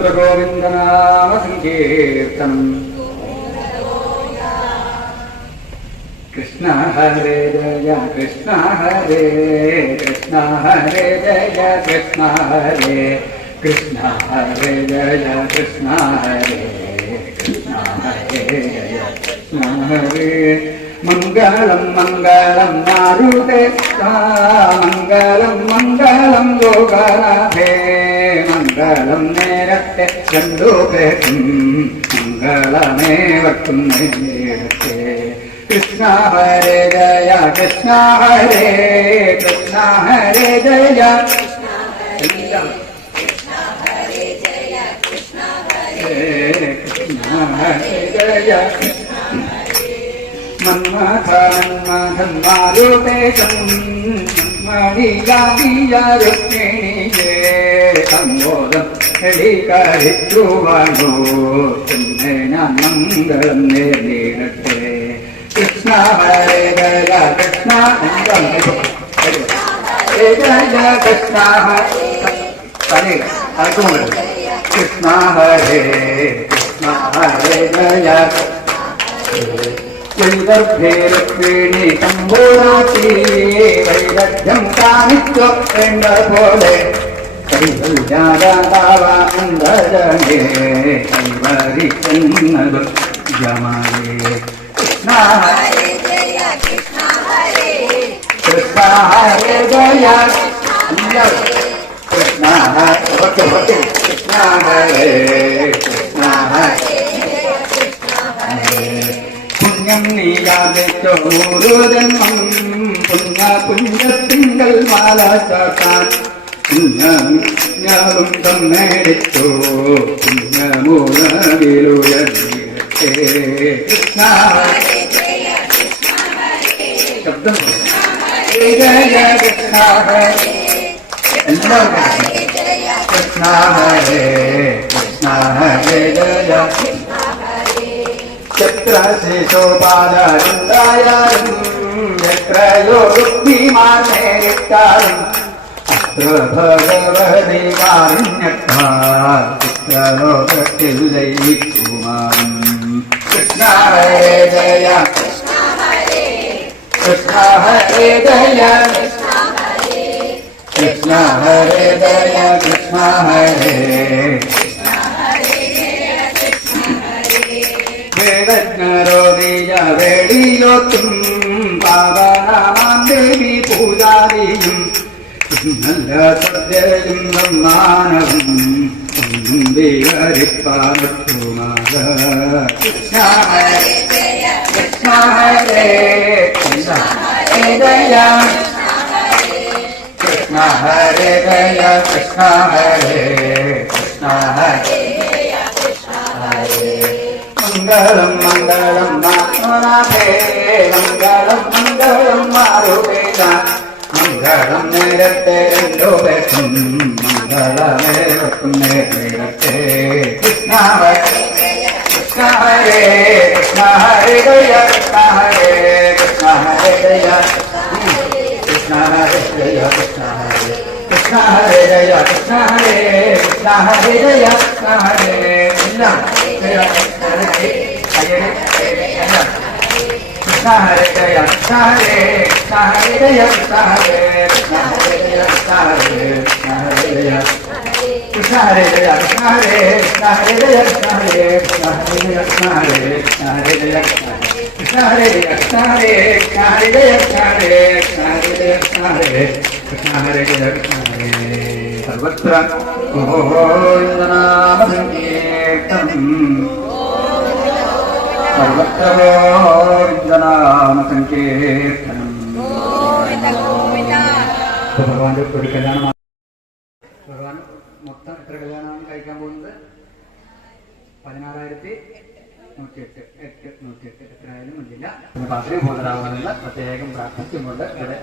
സർവത്ര ഗോവിന്ദനാമ സങ്കീർത്തനം. കൃഷ്ണ ഹരേ ജയ കൃഷ്ണ ഹരേ കൃഷ്ണ ഹരേ ജയ കൃഷ്ണ ഹരേ കൃഷ്ണ ഹരേ ജയ കൃഷ്ണ ഹരേ കൃഷ്ണ ഹരേ ജയ കൃഷ്ണ ഹരേ. മംഗളം മംഗളം മാരുതേശ മംഗളം മംഗളം ലോകനാഥേ മംഗളം നേരത്തെ രണ്ടുപേർക്കും മംഗളമേവർക്കും നേരത്തെ. കൃഷ്ണ ഹരേ ജയ കൃഷ്ണ ഹരേ കൃഷ്ണ ഹരേ ജയ കൃഷ്ണ ഹരേ ജയ മന്മഥൻ മാരുതേശം മണിയാദിയാരുക്മിണിയേ സമ്മോദം എളികരിച്ചുവാണോ പിന്നെ ഞാൻ മംഗളം നേരിടട്ടെ. കൃഷ്ണ ഹരേ ജയ കൃഷ്ണ ജയ കൃഷ്ണ ഹരേ കൃഷ്ണ ഹരേ കൃഷ്ണ ഹരേ ജയ വൈദഗ്ധ്യേരുക്മിണി ശംഭോരാശി വൈദഗ്ധ്യം കാണിച്ചു വേണ്ട പോലെ കൈവല്യാദാവാനന്ദജനേ കൈവരിക്കുന്നതും ജമാനേ. കൃഷ്ണ ഹരേ ജയ കൃഷ്ണ ഹരേ കൃഷ്ണ ഹരേ ജയ കൃഷ്ണ ഹരേ കൃഷ്ണ ഹരേ കൃഷ്ണ ഹരേ പുണ്യം നീയാതെച്ചോ ഓരോ ജന്മം പുണ്യ പുണ്യത്തിങ്കൾ മാല ചാട്ടാൻ പുണ്യവും തന്നേടിച്ചോ പുണ്യമൂലയിലുയർന്നേ. കൃഷ്ണ ശബ്ദം ജയ കൃഷ്ണ ഹരേ എല്ലാവരും കൃഷ്ണ ഹരേ കൃഷ്ണ ഹരേ ജയ എത്ര ശേഷോപാലുണ്ടായാലും എത്രയോ രുക്മിമാർ നേരിട്ടാലും അത്ര ഭഗവതി കാരുണ്യത്താൽ ചിത്രലോകത്തിൽ ലയിക്കുമാറും. കൃഷ്ണ ഹരേ ജയ കൃഷ്ണ ഹരേ കൃഷ്ണ ഹരേ ജയ കൃഷ്ണ ഹരേ ജയ കൃഷ്ണ ഹരേ വേദജ്ഞരോദീയ വേളിയോത്തും പാവനാമാം ദേവി പൂജാരിയും നല്ല സദ്യയും സമ്മാനവും സ്വീകരിപ്പാനത്തുമാക. കൃഷ്ണ ഹരേ ജയ കൃഷ്ണ ഹരേ കൃഷ്ണ ഹരേ ജയ കൃഷ്ണ ഹരേ ജയ കൃഷ്ണ ഹരേ കൃഷ്ണ ഹരേ മംഗളം മംഗളം മാധവനാഥേ മംഗളം മംഗളം മാരുതേശ മംഗളം നേരത്തെ രണ്ടുപേർക്കും മംഗളമേവർക്കും നേരിടട്ടെ. കൃഷ്ണ ഹരേ കൃഷ്ണ ഹരേ കൃഷ്ണ ഹരേ ജയ കൃഷ്ണ ഹരേ കൃഷ്ണ ഹരേ ജയ കൃഷ്ണ ഹരേ ജയ കൃഷ്ണ ഹരേ കൃഷ്ണ ഹരേ ജയ കൃഷ്ണ ഹരേ കൃഷ്ണ ഹരേ ജയ കൃഷ്ണ ഹരേ കൃഷ്ണ ഹരേ ജയ കൃഷ്ണ ഹരേ കൃഷ്ണ ഹരേ ജയ കൃഷ്ണ ഹരേ കൃഷ്ണ ഹരേ ജയ കൃഷ്ണ ഹരേ കൃഷ്ണ ഹരേ ജയ കൃഷ്ണ ഹരേ കൃഷ്ണ ഹരേ ജയ കൃഷ്ണ ഹരേ ജയ കൃഷ്ണ ഹരേ കൃഷ്ണ ഹരേ ജയ കൃഷ്ണ ഹരേ കൃഷ്ണ ഹരേ ജയ കൃഷ്ണ ഹരേ കൃഷ്ണ ഹരേ ജയ കൃഷ്ണ ഹരേ ജയ കൃഷ്ണ ഹരേ കൃഷ്ണ ഹരേ ജയ കൃഷ്ണ ഹരേ കൃഷ്ണ ഹരേ ജയ കൃഷ്ണ ഹരേ കൃഷ്ണ ഹരേ ജയ കൃഷ്ണ ഹരേ. സർവത്ര ഗോവിന്ദനാമ സങ്കീർത്തനം സർവത്ര ഗോവിന്ദനാമ സങ്കീർത്തനം. ഭഗവാന്റെ ഒരു കല്യാണമാണ്. ഭഗവാൻ മൊത്തം എത്ര കല്യാണമാണ് കഴിക്കാൻ പോകുന്നത്? 16,108 എത്രയായാലും മതിയില്ല. പാത്രം ബോധരാകുമെന്നുള്ള പ്രത്യേകം പ്രാർത്ഥിച്ചുകൊണ്ട് ഇവിടെ